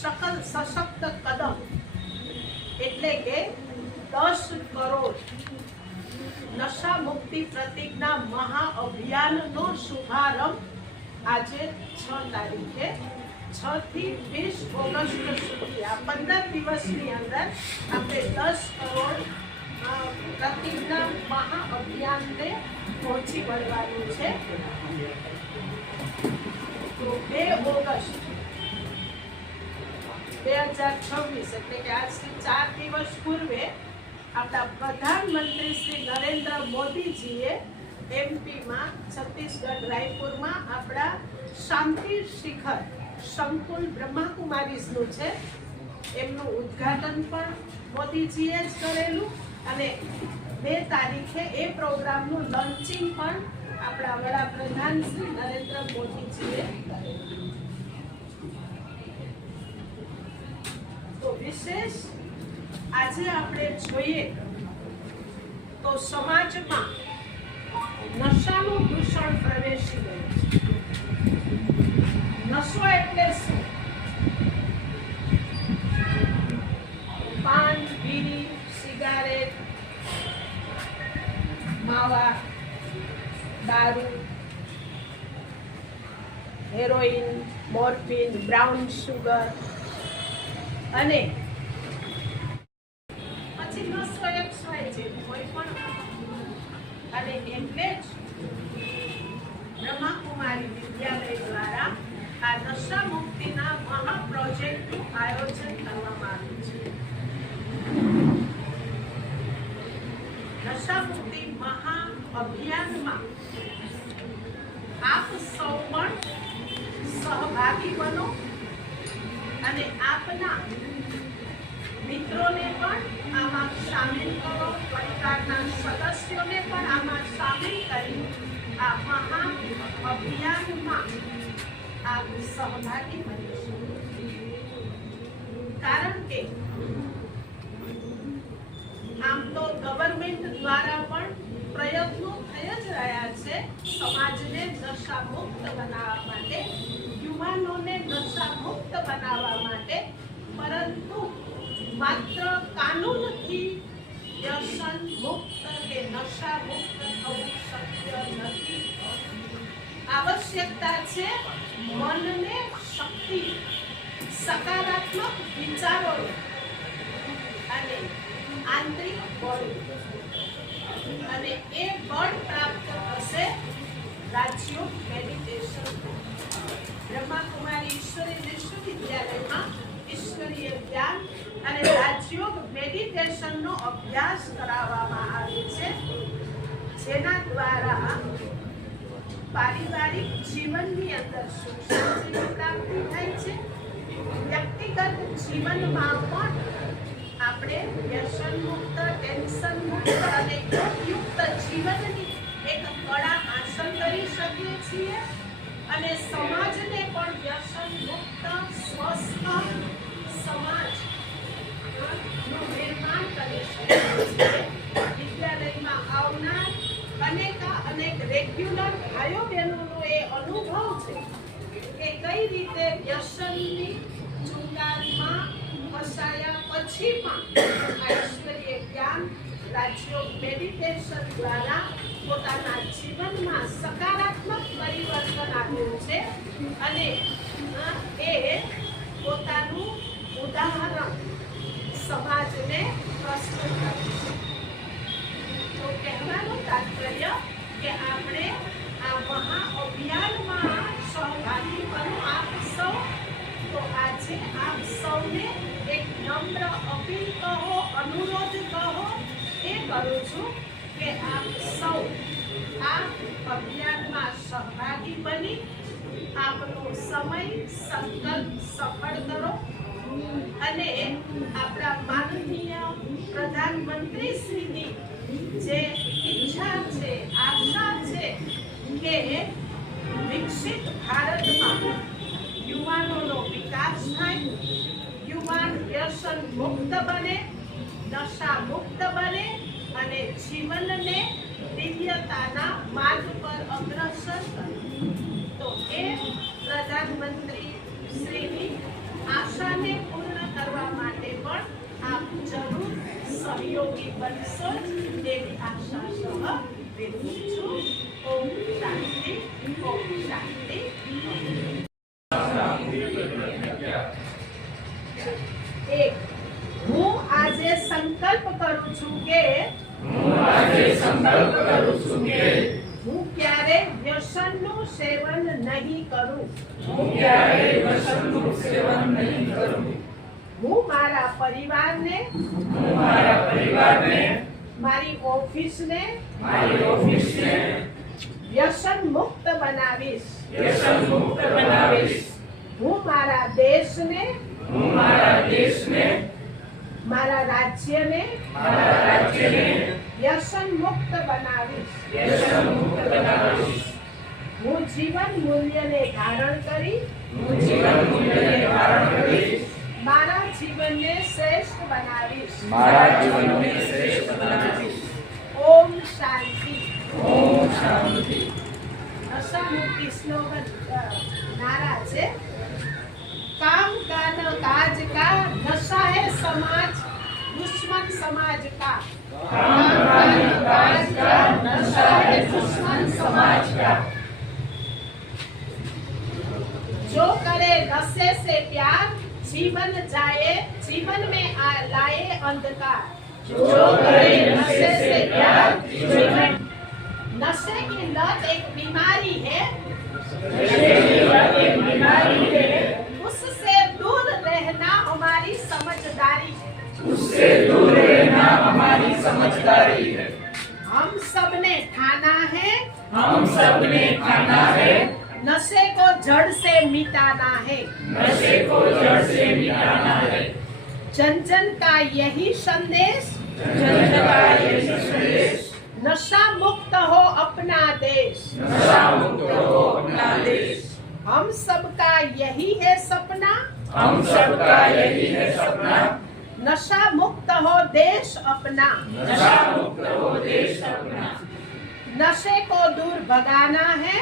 સશક્ત કદમ એટલે કે 10 કરોડ નશા મુક્તિ પ્રતિજ્ઞા મહાઅભિયાનનો શુભારંભ આજે 6 તારીખે 6 થી 20 ઓગસ્ટ સુધી આ 15 દિવસની અંદર આપણે 10 કરોડ પ્રતિજ્ઞા મહાઅભિયાનને પહોંચી વળવાનું છે. તો 2 ઓગસ્ટ 2026 એટલે કે આજથી 4 દિવસ પૂર્વે આપણા પ્રધાનમંત્રી શ્રી નરેન્દ્ર મોદીજીએ એમપીમાં છત્તીસગઢ રાયપુરમાં આપણા શાંતિ શિખર સંકુલ બ્રહ્માકુમારીઝનું છે એમનું ઉદ્ઘાટન પણ મોદીજીએ જ કરેલું અને 2 તારીખે એ પ્રોગ્રામનું લોન્ચિંગ પણ આપણા વડાપ્રધાન શ્રી નરેન્દ્ર મોદીજીએ કરેલું. તો વિશેષ આજે આપણે જોઈએ તો સમાજમાં નશાનું દૂષણ પ્રવેશી ગયું છે. નશો એટલે શું? પાન, બીડી, સિગારેટ, માવા, દારૂ, હેરોઇન, મોર્ફિન, બ્રાઉન શુગર અને પછી નશો XY છે કોઈ પણ. અને એટલે જ બ્રહ્માકુમારી વિદ્યાલય દ્વારા આ નશા મુક્તિના મહા પ્રોજેક્ટનું આયોજન કરવામાં આવ્યું છે. નશા મુક્તિ મહા અભિયાનમાં આપ સૌ પણ સહભાગી બનો અને આપના મિત્રોને પણ આમાં સામેલ કરો, પરિવારના સદસ્યોને પણ આમાં સામેલ કરી આ મહા અભિયાનમાં આપ સહભાગી બનશો. કારણ કે આમ તો ગવર્મેન્ટ દ્વારા પણ પ્રયત્નો થઈ જ રહ્યા છે સમાજને નશા મુક્ત બનાવવા માટે, યુવાનોને નશા મુક્ત બનાવવા માટે, પરંતુ માત્ર કાનૂનથી વ્યસન મુક્ત કે નશા મુક્ત થવું શક્ય નથી. આવશ્યકતા છે મનને શક્તિ, સકારાત્મક વિચારો અને આંતરિક બળ, અને એ બળ પ્રાપ્ત થશે રાજયોગ મેડિટેશન. બ્રહ્માકુમારી ઈશ્વરી વિશ્વવિદ્યાલયમાં ઈશ્વરીય ધ્યાન અને રાજયોગ મેડિટેશનનો અભ્યાસ કરાવવામાં આવે છે, જેના દ્વારા પારિવારિક જીવનની અંદર સુખ શાંતિની પ્રાપ્તિ થાય છે. વ્યક્તિગત જીવનમાં પણ આપણે વ્યસન મુક્ત, ટેન્શન મુક્ત અને યોગયુક્ત જીવનની એક કળા હાંસલ કરી શકીએ છીએ અને સમાજને પણ વ્યસન મુક્ત, સ્વસ્થ સમાજ નું નિર્માણ કરી શકીએ છીએ. વિદ્યાલયમાં આવનાર અનેક રેગ્યુલર ભાઈઓ બહેનોનો એ અનુભવ છે કે કઈ રીતે વ્યસનની ચુંગાલમાં ફસાયા પછી પણ ઐશ્વર્ય જ્ઞાન, રાજયોગ મેડિટેશન દ્વારા પોતાના જીવનમાં સકારાત્મક પરિવર્તન આવ્યું છે અને એ પોતાનું ઉદાહરણ સમાજને પ્રસ્તુત કર્યું છે. તો કહેવાનું તાત્પર્ય કે આપણે આ મહા અભિયાનમાં સહભાગી બનો આપ સૌ. તો આજે આપ સૌને એક નમ્ર અપીલ કહો, અનુરોધ કહો એ કરું છું કે આપ સૌ આ અભિયાનમાં સહભાગી બની આપનો સમય સંકલ્પ સફળ કરો અને આપણા માનનીય પ્રધાનમંત્રી શ્રીની જે ઈચ્છા છે, આશા છે કે વિકસિત ભારતમાં યુવાનોનો વિકાસ થાય, યુવાન વ્યસન મુક્ત બને, નશા મુક્ત બને અને જીવનને દિવ્યતાના માર્ગ પર અગ્રસર કરે. તો એ પ્રધાનમંત્રી શ્રીની આશાને બનશો જ તેવી આશા સહ વિરમું છું. ઓમ શાંતિ, ઓમ શાંતિ. એક, હું આજે સંકલ્પ કરું છું કે હું ક્યારે વ્યસનનું સેવન નહીં કરું. હું મારા પરિવારને, મારી ઓફિસને વ્યસન મુક્ત બનાવીશ. હું મારા દેશને, મારા રાજ્યને વ્યસન મુક્ત બનાવીશ. હું જીવન મૂલ્યને ધારણ કરી મારા જીવનને શ્રેષ્ઠ બનાવીશ. ઓમ શાંતિ. નશા મુક્તિ સ્લોગન नारा છે. काम का न काज का, नशा है समाज दुश्मन समाज का. काम का न काज का, नशा है दुश्मन समाज का. जो करे नशे से प्यार, जीवन जाए, जीवन में लाए अंधकार. जो करे नशे से प्यार, जीवन. नशे की लत एक बीमारी है, उससे दूर रहना हमारी समझदारी है. हम सबने ठाना है, नशे को जड़ से मिटाना है. जन जन का यही संदेश, नशा मुक्त हो अपना देश. हम सबका यही है सपना, नशा मुक्त हो देश अपना. नशे को दूर भगाना है,